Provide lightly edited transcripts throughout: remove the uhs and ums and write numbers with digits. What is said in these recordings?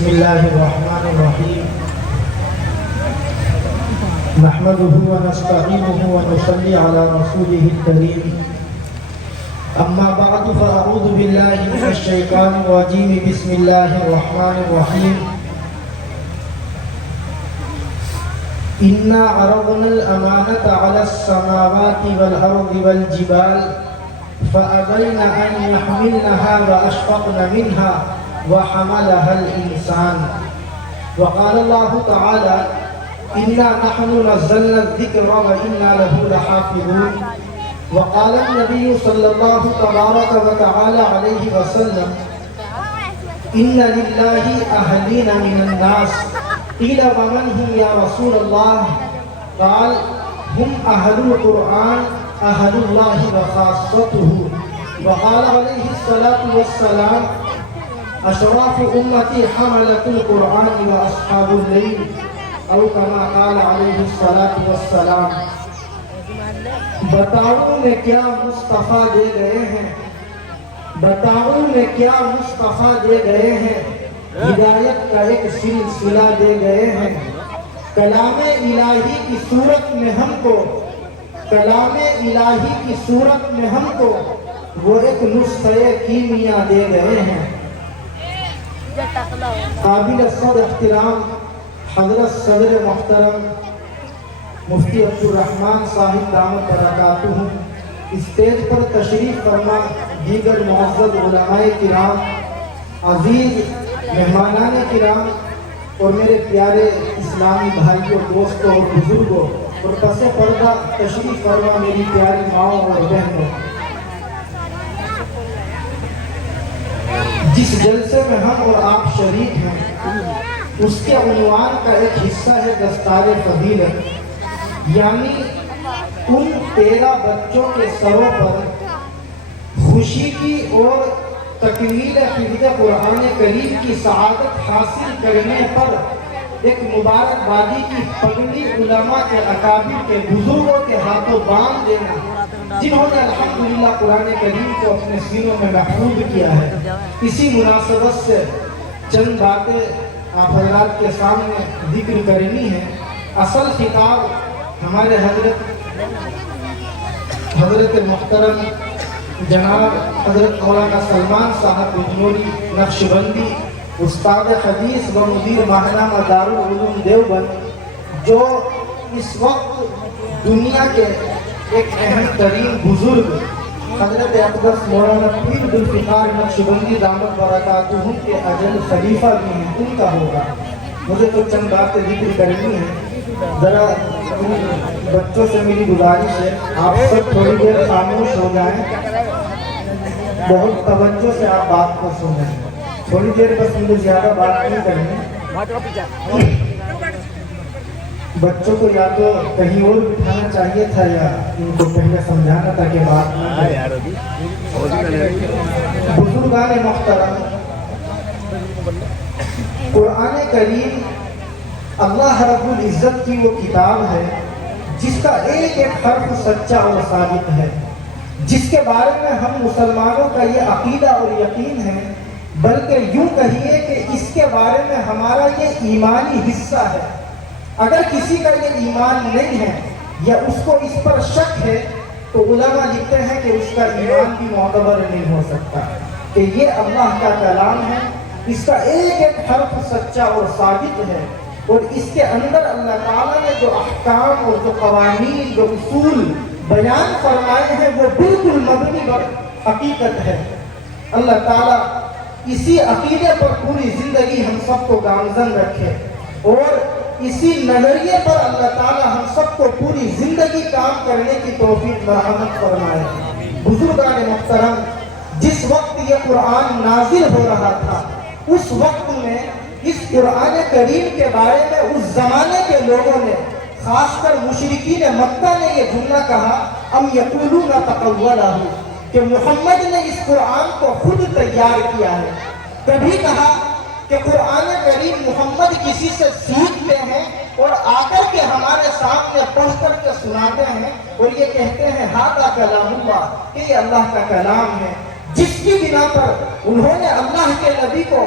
بسم الله الرحمن الرحيم نحمده ونستعينه ونصلي على رسوله الكريم أما بعد فأعوذ بالله من الشيطان الرجيم بسم الله الرحمن الرحيم إنا عرضنا الأمانة على السماوات والأرض والجبال فأبين أن يحملنها وأشفقن منها وحملها الإنسان وقال الله تعالى إنا نحن نزلنا الذكر وإنا له لحافظون وقال النبي صلى الله تبارك وتعالى عليه وسلم إن لله أهلين من الناس قيل ومن هم يا رسول الله قال هم أهل القرآن أهل الله وخاصته وقال عليه الصلاة والسلام أشراف أمتي حملة القرآن وأصحاب الليل أو كما قال عليه الصلاة والسلام بتاؤں میں کیا مصطفیٰ دے گئے ہیں بتاؤں میں کیا مصطفیٰ دے گئے ہیں ہدایت کا ایک سلسلہ دے گئے ہیں کلام الہی کی صورت میں ہم کو کلام الہی کی صورت میں ہم کو وہ ایک نسخہ کیمیا دے گئے ہیں قابل صدر احترام حضرت صدر محترم مفتی عبدالرحمن صاحب دامت برکاتہ اسٹیج پر تشریف فرما دیگر معزز علماء کرام عزیز مہمانان کرام اور میرے پیارے اسلامی بھائیوں دوستوں اور بزرگوں اور پس پردہ تشریف فرما میری پیاری ماؤں اور بہنوں جس جلسے میں ہم اور آپ شریک ہیں اس کے عنوان کا ایک حصہ ہے دستار فضیلت یعنی ان 13 بچوں کے سروں پر خوشی کی اور تکمیل حفظ قرآن کریم کی سعادت حاصل کرنے پر ایک مبارکبادی کی پگڑی علماء کے اکابر کے بزرگوں کے ہاتھوں باندھ دینا جنہوں نے الحمدللہ قرآن کریم کو اپنے سینوں میں محفوظ کیا ہے اسی مناسبت سے چند باتیں آپ حضرات کے سامنے ذکر کرنی ہے اصل خطاب ہمارے حضرت محترم جناب حضرت مولانا سلمان صاحب بجنوری نقشبندی استاد حدیث و مدیر ماہنامہ دارالعلوم دیوبند جو اس وقت دنیا کے ایک اہم ترین بزرگ حضرت اقدس مولانا پیر ذوالفقار نقشبندی دامت برکاتہ کے اجل خلیفہ بھی ہیں ان کا ہوگا مجھے تو چند باتیں ذکر کرنی ہے ذرا بچوں سے میری گزارش ہے آپ سب تھوڑی دیر خاموش ہو جائیں بہت توجہ سے آپ بات کو سنیں تھوڑی دیر بس مجھے زیادہ بات نہیں کرنی بچوں کو یا تو کہیں اور بٹھانا چاہیے تھا یا ان کو پہلے سمجھانا تھا کہ بات نہ بزرگان محترم قرآن کریم اللہ رب العزت کی وہ کتاب ہے جس کا ایک ایک حرف سچا اور ثابت ہے جس کے بارے میں ہم مسلمانوں کا یہ عقیدہ اور یقین ہے بلکہ یوں کہیے کہ اس کے بارے میں ہمارا یہ ایمانی حصہ ہے اگر کسی کا یہ ایمان نہیں ہے یا اس کو اس پر شک ہے تو علماء لکھتے ہیں کہ اس کا ایمان بھی معتبر نہیں ہو سکتا کہ یہ اللہ کا کلام ہے اس کا ایک ایک حرف سچا اور ثابت ہے اور اس کے اندر اللہ تعالیٰ نے جو احکام اور جو قوانین جو اصول بیان فرمائے ہیں وہ بالکل مبنی پر حقیقت ہے اللہ تعالیٰ اسی عقیدے پر پوری زندگی ہم سب کو گامزن رکھے اور اسی نظریے پر اللہ تعالیٰ ہم سب کو پوری زندگی کام کرنے کی توفیق مرحمت فرمائے بزرگان محترم جس وقت یہ قرآن نازل ہو رہا تھا اس وقت میں اس قرآن کریم کے بارے میں اس زمانے کے لوگوں نے خاص کر مشرکین مکہ نے یہ جملہ کہا ام یقولون تقولہ کہ محمد نے اس قرآن کو خود تیار کیا ہے کبھی کہا کہ قرآن کریم محمد کسی سے سیکھتے ہیں اور آ کر کے ہمارے سامنے پڑھ کر کے سناتے ہیں اور یہ کہتے ہیں ھذا کلام اللہ کہ یہ اللہ کا کلام ہے جس کی بنا پر انہوں نے اللہ کے نبی کو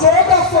1400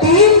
3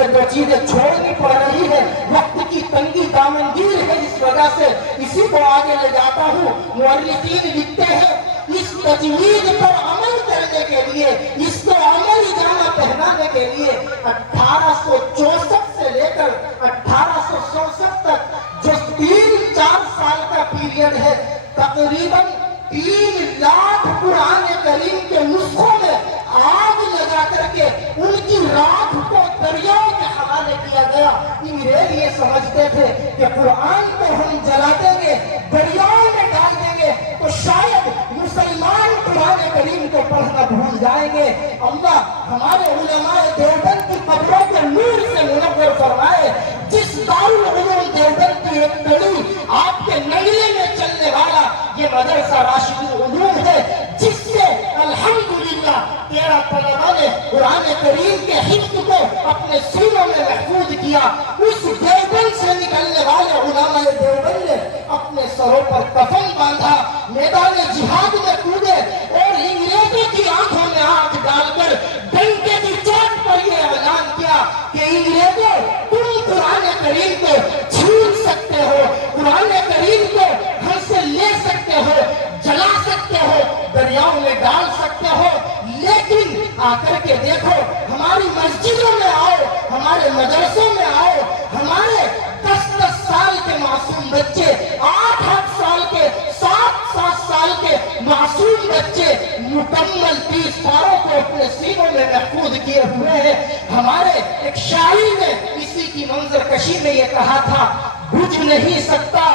مجھے دو چیزیں چھوڑنی پڑ رہی ہے، وقت کی تنگی دامنگیر ہے، اس وجہ سے اسی کو آگے لے جاتا ہوں۔ مورخین لکھتے ہیں اس تجوید پر عمل کرنے کے لیے، اس کو عملی جامہ پہنانے کے لیے 1864 سے لے کر 1867 تک جو 3-4 سال کا پیریڈ ہے، تقریباً 3 لاکھ قرآن کریم کے نسخوں میں آگ لگا کر کے ان کی راکھ کو دریاؤں کے حوالے کیا گیا۔ انگریز یہ سمجھتے تھے کہ قرآن کو ہم جلا دیں گے، دریاؤں میں ڈال دیں گے تو شاید مسلمان قرآن کریم کو پڑھنا بھول جائیں گے۔ اللہ ہمارے علماء دیوبند کی قبروں کو نور سے منور فرمائے۔ جس دارالعلوم دیوبند کی ایک کڑی آپ کے نگلے میں چلنے والا یہ مدرسہ راشد العلوم ہے، جس سے الحمدللہ 13 طلبہ نے قرآن کریم کے حفظ کو اپنے سینوں میں محفوظ کیا۔ اس دیوبند سے نکلنے والے علماء دیوبند نے اپنے سروں پر کفن باندھا، میدان جہاد میں کودے اور انگریزوں کی آنکھوں میں آنکھ ڈال کر ڈنکے کی چوٹ پر یہ اعلان کیا کہ انگریزوں تم قرآن کریم کو چھین سکتے ہو، قرآن کریم کو ہم سے لے سکتے ہو، جلا سکتے ہو، دریاؤں میں ڈال سکتے ہو، لیکن آ کر کے دیکھو ہماری مسجدوں میں آؤ، ہمارے مدرسوں میں آؤ، ہمارے 10-10 سال کے معصوم بچے، 8-8 سال کے، 7-7 سال کے معصوم بچے مکمل 30 پاروں کو اپنے سینوں میں محفوظ کیے ہوئے ہیں۔ ہمارے ایک شاعر نے اسی کی منظر کشی میں یہ کہا تھا، بجھ نہیں سکتا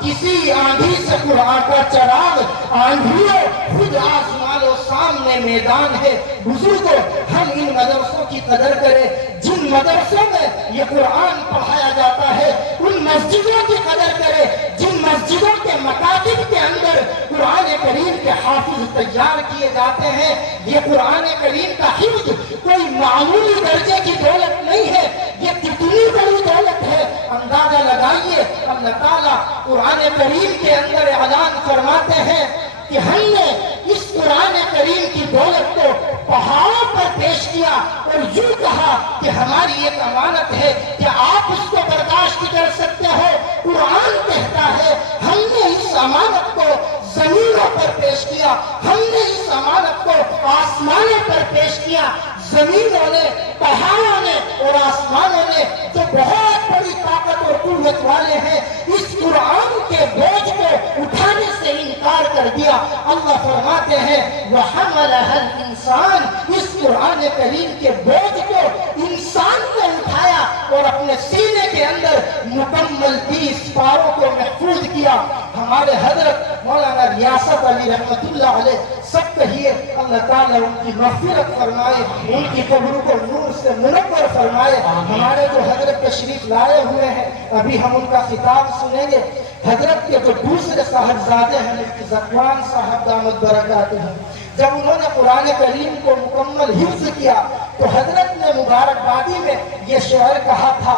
کسی آندھی سے قرآن کا چراغ، آندھیوں خود آسمان و سامنے میدان ہے۔ بزرگوں ہم ان مدرسوں کی قدر کریں جن مدرسوں میں یہ قرآن پڑھایا جاتا ہے، ان مسجدوں کی قدر کریں جن مسجدوں کے مکاتب کے اندر قرآن کریم کے حافظ تیار کیے جاتے ہیں۔ یہ قرآن کریم کا حفظ کوئی معمولی درجے کی دولت نہیں ہے، یہ کتنی بڑی دولت ہے اندازہ لگائیے۔ اللہ تعالیٰ قرآن کریم کے اندر اعلان فرماتے ہیں کہ ہم نے اس قرآن کریم کی دولت کو پہاڑوں پر پیش کیا اور یوں کہا کہ ہماری ایک امانت ہے کہ آپ اس کو برداشت کر سکتے ہو۔ قرآن کہتا ہے ہم نے اس امانت کو زمینوں پر پیش کیا، ہم نے اس امانت کو آسمانوں پر پیش کیا۔ زمینوں نے، پہاڑوں نے اور آسمانوں نے جو بہت بڑی طاقت اور قوت والے ہیں، اس قرآن کے بوجھ کو اٹھانے سے انکار کر دیا۔ اللہ فرماتے ہیں وَحَمَلَهَا الْإِنسَانُ، اس قرآن کریم کے بوجھ کو انسان نے اٹھایا اور اپنے سینے کے اندر مکمل 30 پاروں کو محفوظ کیا۔ ہمارے حضرت مولانا ریاست علی رحمت اللہ علیہ سب کہیے اللہ تعالیٰ ان کی مغفرت فرمائے، ان کی قبروں کو نور سے منور فرمائے۔ ہمارے جو حضرت تشریف لائے ہوئے ہیں ابھی ہم ان کا خطاب سنیں گے۔ حضرت کے جو دوسرے صاحبزادے ہیں مفتی ذکوان صاحب دامت برکاتہ، جب انہوں نے قرآن کریم کو مکمل حفظ کیا تو حضرت نے مبارکبادی میں یہ شعر کہا تھا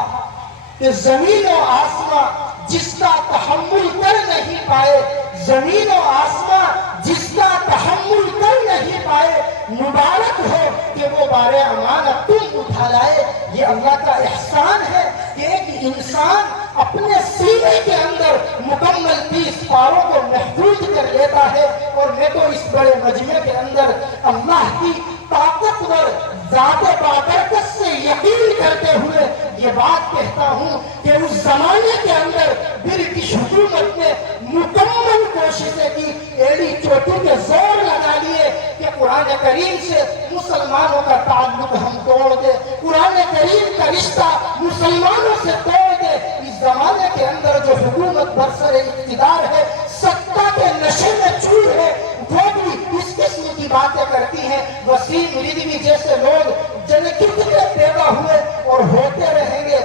کہ زمین و آسمان جس کا تحمل کر نہیں پائے، زمین و آسمان جس کا تحمل کر نہیں پائے، مبارک ہو کہ وہ بار امانت تم اٹھا لائے۔ یہ اللہ کا احسان ہے کہ ایک انسان اپنے سینے کے اندر مکمل 30 پاروں کو محفوظ کر لیتا ہے۔ اور میں تو اس بڑے مجمع کے اندر اللہ کی طاقتور ذات بابرکت سے یقین کرتے ہوئے یہ بات کہتا ہوں کہ اس زمانے کے اندر برٹش حکومت نے مکمل کوششیں کی، ایڑی چوٹی کے زور لگا لیے کہ قرآن کریم سے مسلمانوں کا تعلق ہم توڑ دے، قرآن کریم کا رشتہ مسلمانوں سے توڑ دے۔ اس زمانے کے اندر جو حکومت برسر اقتدار ہے، ستا کے نشے میں چور ہے، وہ بھی اس قسم کی باتیں کرتی ہیں۔ وسیم رضوی جیسے لوگ جن کتنے پیدا ہوئے اور ہوتے رہیں گے۔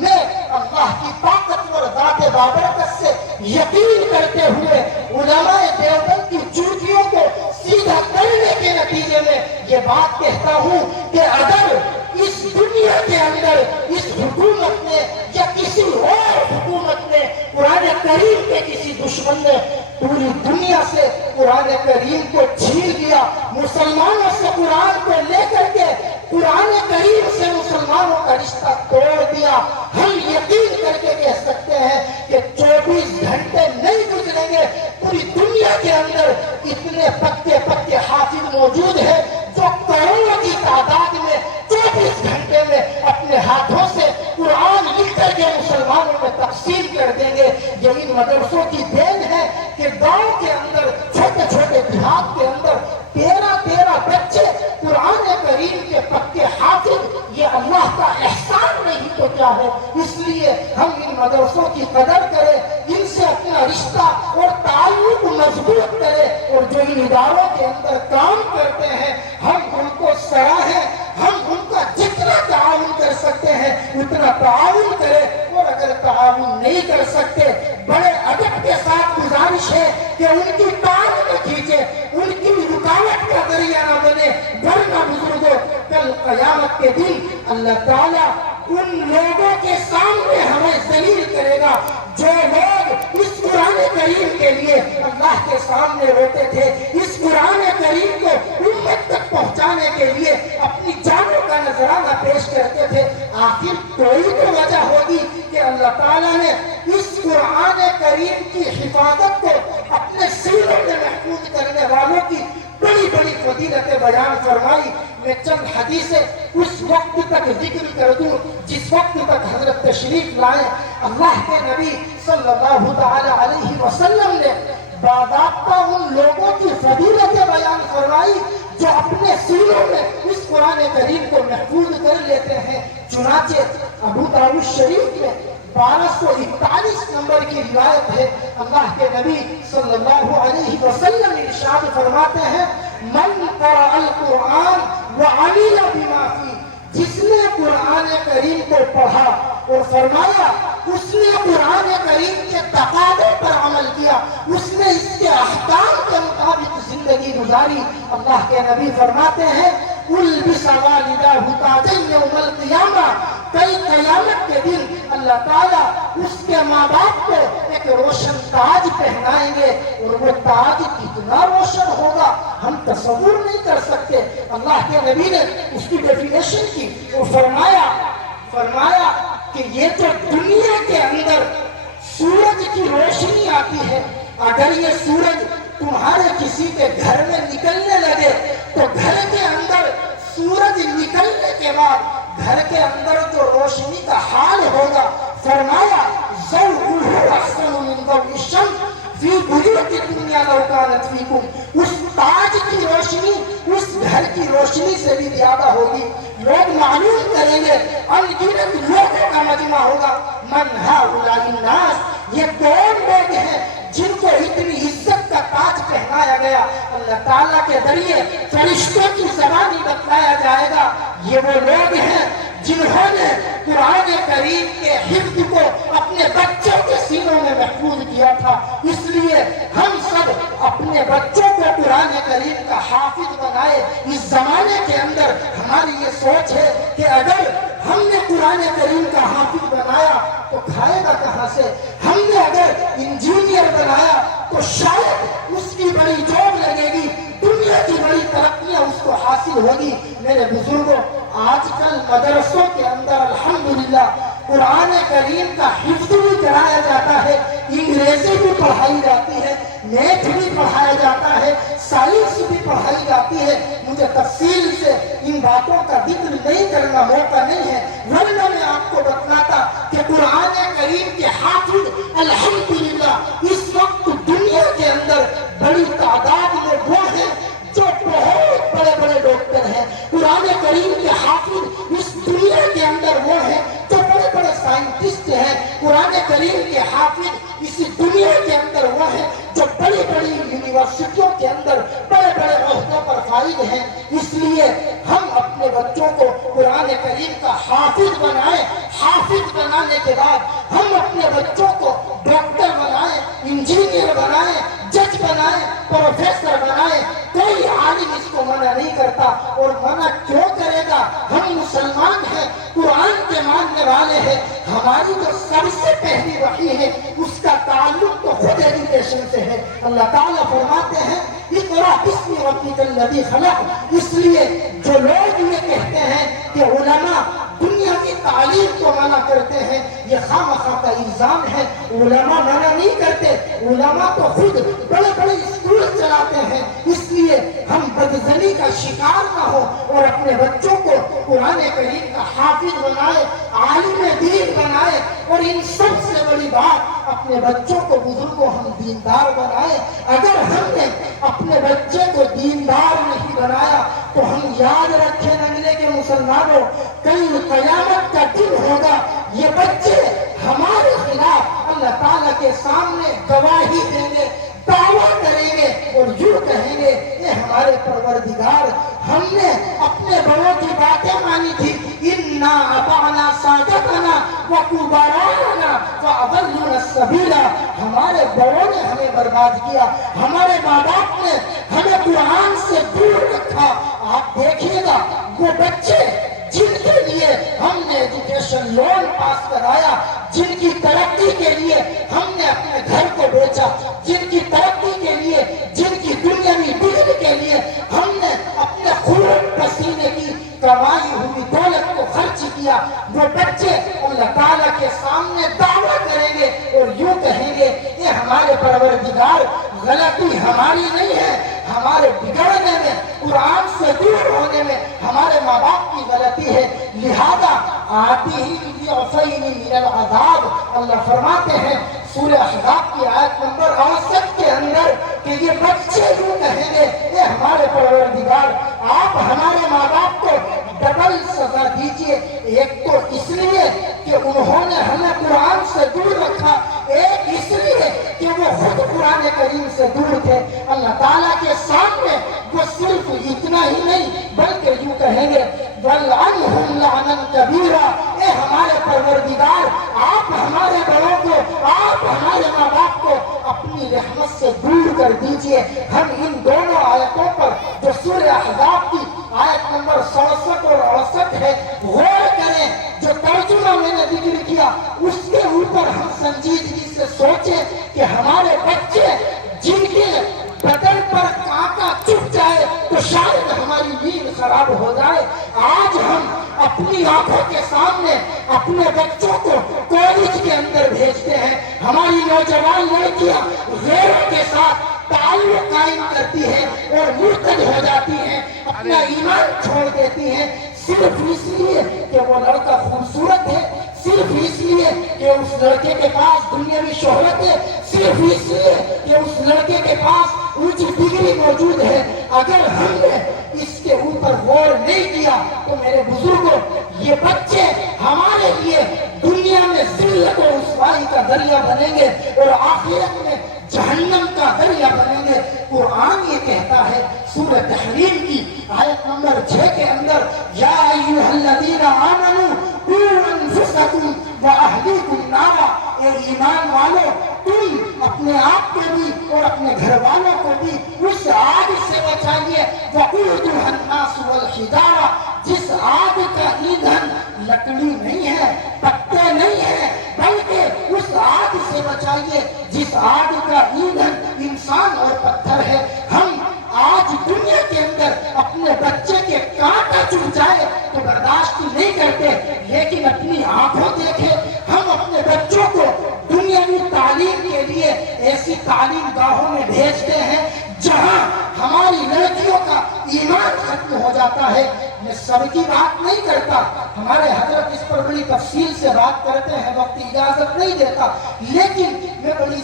میں اللہ کی طاقتور ذات بابرکت سے یقین کرتے ہوئے علماء دیوبند کی چوٹیوں کو سیدھا کرنے کے نتیجے میں یہ بات کہتا ہوں کہ اگر اس دنیا کے اندر اس حکومت نے یا کسی اور حکومت نے قرآن کریم کے کسی دشمن نے پوری دنیا سے قرآن کریم کو چھین لیا، مسلمانوں سے قرآن کو لے کر کے قرآن کریم سے مسلمانوں کا رشتہ توڑ دیا، ہم یقین کر کے کہہ سکتے ہیں کہ 24 گھنٹے نہیں گزریں گے پوری دنیا کے اندر اتنے پکے پکے حافظ موجود ہیں جو کروڑوں کی تعداد میں 24 گھنٹے میں اپنے ہاتھوں سے قرآن لکھ کر کے مسلمانوں میں تقسیم کر دیں گے۔ یہ ان مدرسوں کی دین ہے کہ گاؤں کے اندر، چھوٹے چھوٹے دیہات کے اندر 13 بچے قرآن کریم کے پکے حافظ، یہ اللہ کا احسان نہیں تو کیا ہے؟ اس لیے ہم ان مدرسوں کی قدر کریں، ان سے اپنا رشتہ اور تعلق مضبوط کریں، اور جو ان اداروں کے اندر کام کرتے ہیں ہم ان کو سراہیں، ہم ان کا جتنا تعاون کر سکتے ہیں اتنا تعاون کریں، اور اگر تعاون نہیں کر سکتے بڑے ادب کے ساتھ گزارش ہے کہ ان کی ٹانگ نہ کھینچے، ان کی رکاوٹ کا ذریعہ نہ بنے، ورنہ بزرگوں کل قیامت کے دن اللہ تعالیٰ ان لوگوں کے سامنے ہمیں ذلیل کرے گا جو لوگ اس قرآن کریم کے لیے اللہ کے سامنے روتے تھے، اس قرآن کریم کو امت تک پہنچانے کے لیے اپنی جانوں کا نذرانہ پیش کرتے تھے۔ آخر کوئی تو وجہ ہوگی کہ اللہ تعالیٰ نے اس قرآن کریم کی حفاظت کو اپنے سینوں میں محفوظ کرنے والوں کی بڑی بڑی فضیلتیں بیان فرمائی۔ میں چند حدیثیں اس وقت تک ذکر کر دوں جس وقت تک حضرت تشریف لائے۔ اللہ کے نبی صلی اللہ تعالی علیہ وسلم نے باضابطہ ان لوگوں کی فضیلتیں بیان فرمائی جو اپنے سینوں میں اس قرآن کریم کو محفوظ کر لیتے ہیں۔ چنانچہ ابو داؤد شریف میں 1241 نمبر کی روایت ہے، اللہ کے نبی صلی اللہ علیہ وسلم ارشاد فرماتے ہیں، من قرأ القرآن وعمل بما فیہ، جس نے قرآن کریم کو پڑھا اور فرمایا، اس نے قرآن کریم کے تقاضے پر عمل کیا، اس نے اس کے احکام کے مطابق زندگی گزاری، اللہ کے نبی فرماتے ہیں البس والدہ تاجا یوم القیامہ، کئی قیامت کے دن اللہ تعالیٰ اس کے ماں باپ کو ایک روشن تاج پہنائیں گے، اور وہ تاج کتنا روشن ہوگا ہم تصور نہیں کر سکتے۔ اللہ کے نبی نے اس کی ڈیفینیشن کی اور فرمایا کہ یہ جو دنیا کے اندر سورج کی روشنی آتی ہے، اگر یہ سورج تمہارے کسی کے گھر میں نکلنے لگے تو گھر کے اندر سورج نکلنے کے بعد گھر کے اندر جو روشنی کا حال ہوگا، فرمایا ضوءہ احسن من ضوء الشمس فی بیوت الدنیا لو کانت فیکم، اس تاج کی روشنی اس گھر کی روشنی سے بھی زیادہ ہوگی۔ لوگ معلوم کریں گے، ان گنت لوگوں کا مجمع ہوگا، من ہؤلاء الناس، یہ کون لوگ ہیں جن کو اتنی عزت کا تاج پہنایا گیا؟ اللہ تعالیٰ کے ذریعے فرشتوں کی زبانی بتلایا جائے گا، یہ وہ لوگ ہیں جنہوں نے قرآن کریم کے حفظ کو اپنے بچوں کے سینوں میں محفوظ کیا تھا۔ اس لیے ہم سب اپنے بچوں کو قرآن کریم کا حافظ بنائے۔ اس زمانے کے اندر ہماری یہ سوچ ہے کہ اگر ہم نے قرآن کریم کا حافظ بنایا تو کھائے گا کہاں سے؟ ہم نے اگر انجینئر بنایا تو شاید اس کی بڑی جاب لگے گی، دنیا کی بڑی ترقیاں اس کو حاصل ہوگی۔ میرے بزرگوں، آج کل مدرسوں کے اندر الحمدللہ قرآن کریم کا حفظ بھی کرایا جاتا ہے، انگریزی بھی پڑھائی جاتی ہے، میتھ بھی پڑھایا جاتا ہے، سائنس بھی پڑھائی جاتی ہے۔ مجھے تفصیل سے ان باتوں کا ذکر نہیں کرنا موقع نہیں ہے، ورنہ میں آپ کو بتلاتا کہ قرآن کریم کے حافظ الحمدللہ اس وقت دنیا کے اندر بڑی تعداد میں وہ ہیں جو بہت بڑے بڑے ڈاکٹر ہیں۔ قرآن کریم کے حافظ اس دنیا کے اندر وہ ہیں جو بڑے بڑے سائنٹسٹ ہیں۔ قرآن کریم کے حافظ اس دنیا کے اندر وہ ہیں جو بڑی بڑی یونیورسٹیوں کے اندر بڑے بڑے عہدوں پر فائز ہیں۔ اس لیے ہم اپنے بچوں کو قرآن کریم کا حافظ بنائیں۔ حافظ بنانے کے بعد ہم اپنے بچوں کو ڈاکٹر بنائیں، انجینئر بنائیں، جج بنائیں، پروفیسر بنائیں، کوئی عالم اس کو منع نہیں کرتا، اور منع کیوں کرے گا؟ ہم مسلمان ہیں، قرآن کے ماننے والے ہیں، ہماری جو سب سے پہلی وحی ہے اس کا تعلق تو خود ایجوکیشن سے ہے۔ اللہ تعالیٰ فرماتے ہیں اقرأ باسم ربک الذی خلق۔ اس لیے جو لوگ یہ کہتے ہیں کہ علماء دنیا کی تعلیم کو منع کرتے ہیں، یہ خامخواہ کا الزام ہے۔ علماء منع نہیں کرتے، علماء تو خود بڑے بڑے اسکول چلاتے ہیں۔ اس لیے ہم بدزنی کا شکار نہ ہو اور اپنے بچوں کو قرآن کریم کا حافظ بنائے، عالم دین بنائے، اور ان سب سے بڑی بات اپنے بچوں کو بزرگوں ہم دیندار بنائے۔ اگر ہم نے اپنے بچے کو دیندار نہیں بنایا تو ہم یاد رکھیں نگلے کے مسلمانوں، کل قیامت کا دن ہوگا، یہ بچے ہمارے خلاف اللہ تعالیٰ کے سامنے گواہی دیں گے، دعویٰ کریں گے اور یوں کہیں گے اے ہمارے پروردگار، ہم نے اپنے بڑوں کی باتیں مانی تھی، اِنَّا أَطَعْنَا سَادَتَنَا وَكُبَرَاءَنَا فَأَضَلُّونَا السَّبِيلَ۔ ہمارے بڑوں نے ہمیں برباد کیا، ہمارے ماں باپ نے ہمیں قرآن سے دور رکھا۔ آپ دیکھیے گا وہ بچے جن کے لیے ہم نے ایجوکیشن لون پاس کرایا، جن کی ترقی کے لیے ہم نے اپنے گھر کو بیچا، جن کی ترقی کے لیے، جن کی دنیاوی ڈگری کے لیے ہم نے اپنے خون پسینے کی کمائی ہوئی دولت کو خرچ کیا، وہ بچے اللہ تعالیٰ کے سامنے دعویٰ کریں گے اور یوں کہیں گے یہ ہمارے پروردگار، غلطی ہماری نہیں ہے، ہمارے بگڑنے میں، قرآن سے دور ہونے میں ہمارے ماں باپ کی غلطی ہے، لہذا آتی ہی ضعفین من العذاب۔ اللہ فرماتے ہیں سورہ احزاب کی آیت نمبر 68 کے اندر کہ یہ بچے یوں کہیں گے اے ہمارے پروردگار، آپ ہمارے ماں باپ کو ڈبل سزا دیجئے، ایک تو اس لیے کہ انہوں نے ہمیں قرآن سے دور رکھا، ایک اس لیے کہ وہ خود قرآن کریم سے دور تھے۔ اللہ تعالیٰ کے سامنے وہ صرف اتنا ہی نہیں بلکہ یوں کہیں گے وَلْعَنْهُمْ لَعْنًا كَبِيرًا، اے ہمارے پروردگار، آپ ہمارے بڑوں کو، آپ ہمارے ماں باپ کو اپنی رحمت سے دور کر دیجئے۔ ہم ان دونوں آیتوں پر جو سورہ احزاب کی آیت نمبر 67 اور 68 ہے غور کریں، جو ترجمہ میں نے ذکر کیا اس کے اوپر ہم سنجیدگی سے سوچیں کہ ہمارے بچے جن کے بدن پر کانٹا چبھ جائے تو شاید ہماری نیند خراب ہو جائے۔ آج ہم اپنی آنکھوں کے سامنے اپنے بچوں کو کالج کے اندر بھیجتے ہیں، ہماری نوجوان لڑکیاں غیروں کے ساتھ تعلق قائم کرتی ہیں اور مرتد ہو جاتی ہیں، اپنا ایمان چھوڑ دیتی ہیں، صرف اس لیے کہ وہ لڑکا خوبصورت ہے، صرف اس لیے کہ اس لڑکے کے پاس دنیاوی شہرت ہے، صرف اس لیے کہ اس لڑکے کے پاس اونچی ڈگری موجود ہے۔ اگر ہم نے اس کے اوپر غور نہیں کیا تو میرے بزرگوں، یہ بچے ہمارے لیے دنیا میں ذلت و رسوائی کا ذریعہ بنیں گے اور آخرت میں جہنم کا ذریعہ بنیں گے۔ قرآن یہ کہتا ہے سورہ تحریم کی آیت نمبر 6 کے اندر یا ایھا الذین آمنوا قوا انفسکم واہلیکم نارا، اے ایمان والو تم اپنے آپ کو بھی اور اپنے گھر والوں کو بھی اس آگ سے بچائیے، وقودھا الناس والحجارہ، جس آگ کا ایندھن لکڑی نہیں ہے، پتے نہیں ہیں، بلکہ اس آگ سے بچائیے جس آگ کا ایندھن انسان اور پتھر ہے۔ ہم آج دنیا کے اندر اپنے بچے کے کانٹا چبھ جائے تو برداشت نہیں کرتے، لیکن اپنی آنکھوں دیکھیں، ہم اپنے بچوں کو دنیاوی تعلیم کے لیے ایسی تعلیم گاہوں میں بھیجتے ہیں جہاں ہماری لڑکیوں کا ایمان ختم ہو جاتا ہے۔ میں سب کی بات نہیں کرتا، ہمارے حضرت اس پر بڑی تفصیل سے بات کرتے ہیں، وقت اجازت نہیں دیتا، لیکن میں بڑی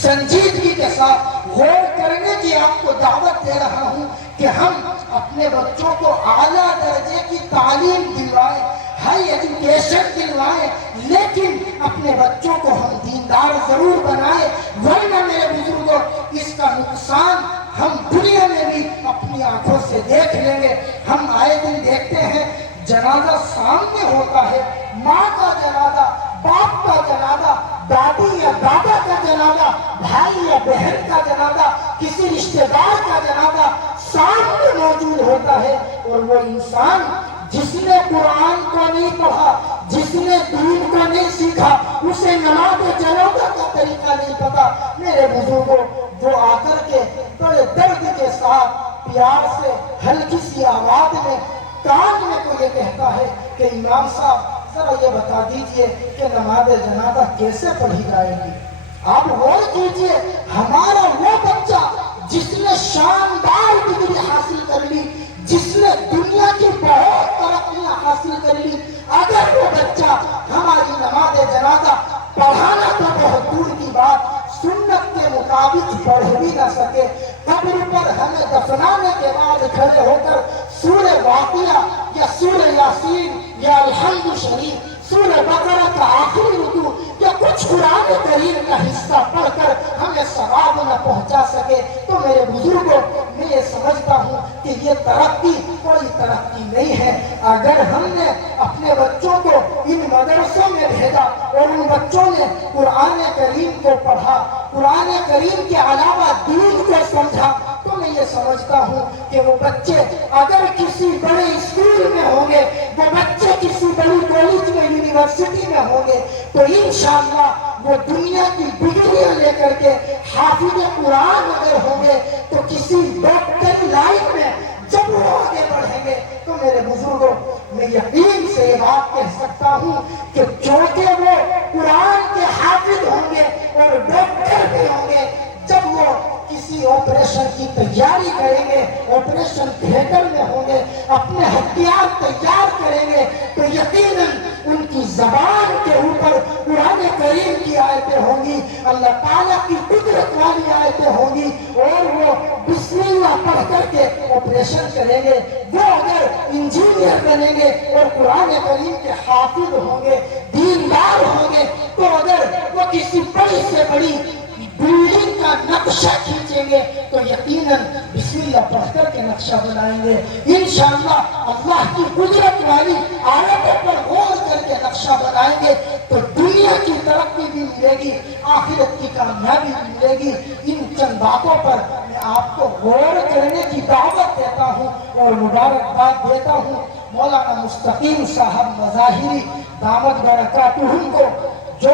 سنجیدگی کے ساتھ غور کرنے کی آپ کو دعوت دے رہا ہوں کہ ہم اپنے بچوں کو اعلیٰ درجے کی تعلیم دلوائیں، ہائی ایجوکیشن دلوائیں، لیکن اپنے بچوں کو ہم دیندار ضرور بنائیں، ورنہ میرے بزرگوں اس کا نقصان ہم دنیا میں بھی اپنی آنکھوں سے دیکھ لیں گے۔ ہم آئے دن دیکھتے ہیں جنازہ سامنے ہوتا ہے، ماں کا جنازہ، باپ کا جنازہ، دادی یا دادا کا جنازہ، بھائی یا بہن کا جنازہ، کسی رشتہ دار کا جنازہ، سامنے موجود ہوتا ہے، اور وہ انسان جس نے قرآن کو نہیں پڑھا، جس نے دین کو نہیں سیکھا، اسے نماز جنازہ کا طریقہ نہیں پتا۔ میرے بزرگوں، جو آ کر کے بڑے درد کے ساتھ پیار سے ہلکی سی آواز میں کان میں کو یہ کہتا ہے کہ امام صاحب ذرا یہ بتا دیجئے کہ نماز جنازہ کیسے پڑھی جائے گی۔ آپ غور کیجئے، ہمارا وہ بچہ جس نے شاندار ڈگری حاصل کر لی، جس نے دنیا کی بہت ترقیاں حاصل کر لی، اگر وہ بچہ ہماری نماز جنازہ پڑھانا تو بہت دور کی بات، سنت کے مطابق پڑھ بھی نہ سکے، قبر پر ہمیں دفنانے کے بعد کھڑے ہو کر سورہ واقعہ یا سورہ یاسین یا الحمد شریف، سورہ بقرہ کا آخری رکوع یا کچھ قرآن کریم کا حصہ پڑھ کر ہمیں ثواب نہ پہنچا سکے، تو میرے بزرگوں، میں یہ سمجھتا ہوں کہ یہ ترقی کوئی ترقی نہیں ہے۔ اگر ہم نے اپنے بچوں کو ان مدرسوں میں بھیجا اور ان بچوں نے قرآن کریم کو پڑھا، قرآن کریم کے علاوہ دین کو سمجھا، تو میں یہ سمجھتا ہوں کہ وہ بچے اگر کسی بڑے اسکول میں ہوں گے، وہ بچے کسی بڑی کالج میں، یونیورسٹی میں ہوں گے، تو انشاءاللہ وہ دنیا کی ڈگریاں لے کر کے حافظ قرآن اگر ہوں گے تو کسی ڈاکٹری لائن میں جب وہ آگے بڑھیں گے تو میرے بزرگوں، میں یقین سے یہ بات کہہ سکتا ہوں کہ چونکہ وہ قرآن کے حافظ ہوں گے اور ڈاکٹر بھی ہوں گے، جب وہ کسی آپریشن کی تیاری کریں گے، آپریشن تھیٹر میں ہوں گے، اپنے ہتھیار تیار کریں گے، تو یقیناً ان کی زبان کے اوپر قرآن کریم کی آیتیں ہوں گی، اللہ تعالیٰ کی قدرت والی آیتیں ہوں گی، اور وہ بسم اللہ پڑھ کر کے آپریشن کریں گے۔ وہ اگر انجینئر بنیں گے اور قرآن کریم کے حافظ ہوں گے، دیندار ہوں گے، تو اگر وہ کسی بڑی سے بڑی بلڈنگ کا نقشہ کھینچیں گے تو یقیناً بسم اللہ پڑھ کر کے نقشہ بنائیں گے۔ انشاءاللہ اللہ کی قدرت والی آیتوں پر غور کر کے نقشہ بنائیں گے تو دنیا کی ترقی بھی ملے گی، آخرت کی کامیابی بھی ملے گی۔ ان چند باتوں پر میں آپ کو غور کرنے کی دعوت دیتا ہوں اور مبارکباد دیتا ہوں مولانا مستقیم صاحب مظاہری دامت برکاتہم کو، جو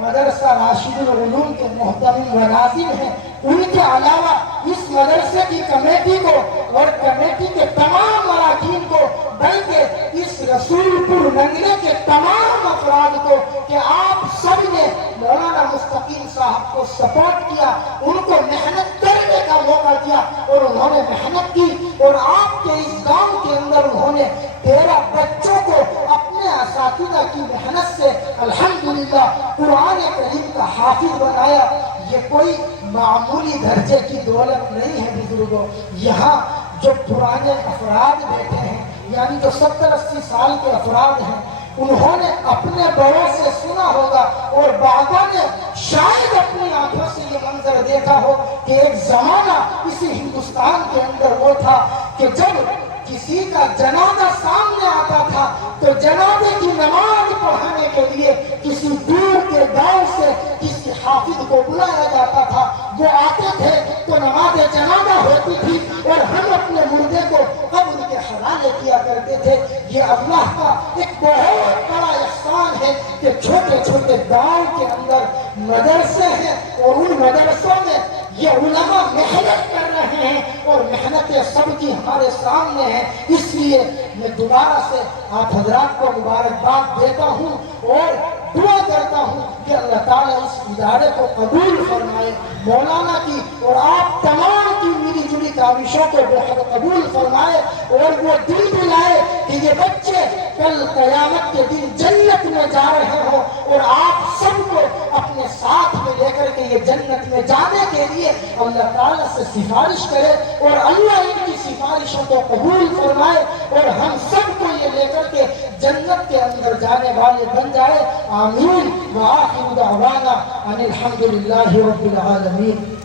مدرسہ راشد العلوم کے محترم و ناظم ہیں، ان کے علاوہ اس مدرسے کی کمیٹی کو اور کمیٹی کے تمام مراکین کو، بلکہ اس رسول پور نگلے کے تمام افراد کو کہ آپ سب نے مولانا مستقیم صاحب کو سپورٹ کیا، ان کو محنت کرنے کا موقع دیا اور انہوں نے محنت کی، اور آپ کے اس گاؤں کے اندر انہوں نے 13 بچوں کو اپنے اساتذہ کی محنت سے الحمدللہ قرآن کریم کا حافظ بنایا۔ یہ کوئی معمولی درجے کی دولت نہیں ہے بزرگوں، یہاں جو پرانے افراد بیٹھے ہیں، یعنی جو 70-80 سال کے افراد ہیں، انہوں نے اپنے بڑوں سے سنا ہوگا اور بعضوں نے شاید اپنی آنکھوں سے یہ منظر دیکھا ہو کہ ایک زمانہ اسی ہندوستان کے اندر وہ تھا کہ جب کسی کا جنازہ سامنے آتا تھا تو جنازے کی نماز پڑھانے کے لیے کسی دور کے گاؤں سے کسی حافظ کو بلایا جاتا تھا، وہ آتے تھے تو نماز جنازہ ہوتی تھی اور ہم اپنے مردے کو قبر کے حوالے کیا کرتے تھے۔ یہ اللہ کا ایک بہت بڑا احسان ہے کہ چھوٹے چھوٹے گاؤں کے اندر مدرسے ہیں اور ان مدرسوں میں یہ علماء محنت کر رہے ہیں اور محنتیں سب کی ہمارے سامنے ہیں۔ اس لیے میں دوبارہ سے آپ حضرات کو مبارکباد دیتا ہوں اور دعا کرتا ہوں کہ اللہ تعالیٰ اس ادارے کو قبول فرمائے، مولانا کی اور آپ تمام کی ملی جلی کاوشوں کو بہت قبول فرمائے، اور وہ دل دلائے کہ یہ بچے کل قیامت کے دن جنت میں جا رہے ہوں، اور آپ سب کو اپنے ساتھ میں لے کر کے یہ جنت میں جانے کے لیے اللہ تعالیٰ سے سفارش کرے، اور اللہ ان کی سفارشوں کو قبول فرمائے اور ہم سب کو یہ لے کر کے جنت کے اندر جانے والے بن جائے۔ آمین۔ وآخر دعوانا ان الحمد للہ رب العالمین۔